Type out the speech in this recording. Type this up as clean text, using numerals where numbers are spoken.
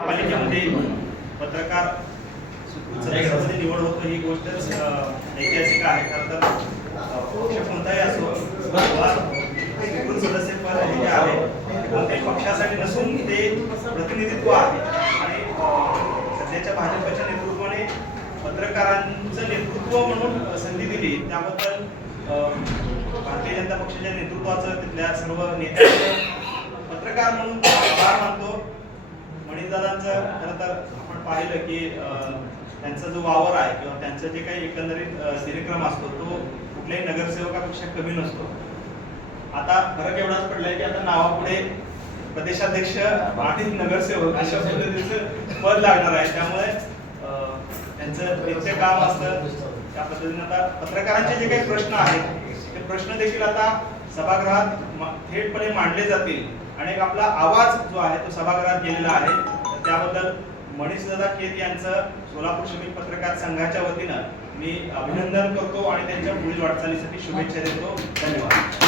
पालिकेमध्ये पत्रकार सदस्याची निवड होतं ही गोष्ट ऐतिहासिक आहे. खरं तर पक्ष कोणताही असो, एकूण सदस्य पद हे जे आहे कोणत्याही पक्षासाठी नसून ते प्रतिनिधित्व आहे. आणि सध्याच्या भाजपच्या नेतृत्वाने पत्रकारांचं नेतृत्व म्हणून संधी दिली, त्याबद्दल भारतीय जनता पक्षाच्या नेतृत्वाचं, तिथल्या सर्व नेत्यांचं पत्रकार म्हणून आभार मानतो. मणिदादांचं खरं तर आपण पाहिलं की त्यांचा जो वावर आहे किंवा त्यांचं जे काही एकंदरीत दिनक्रम असतो तो कुठल्याही नगरसेवकापेक्षा कमी नसतो. आता फरक एवढाच पडलाय की आता नावापुढे प्रदेशाध्यक्ष आणि नगरसेवक अशा पद्धतीचं पद लागणार आहे. त्यामुळे त्यांचं नित्य काम असतं त्या पद्धतीने आता पत्रकारांचे जे काही प्रश्न आहेत ते प्रश्न देखील आता सभागृहात थेटपणे मांडले जातील आणि आपला आवाज जो आहे तो सभागृहात गेलेला आहे. त्याबद्दल मनीषदादा खेत यांचं सोलापूर श्रमिक पत्रकार संघाच्या वतीनं मी अभिनंदन करतो आणि त्यांच्या पुढील वाटचालीसाठी शुभेच्छा देतो. धन्यवाद.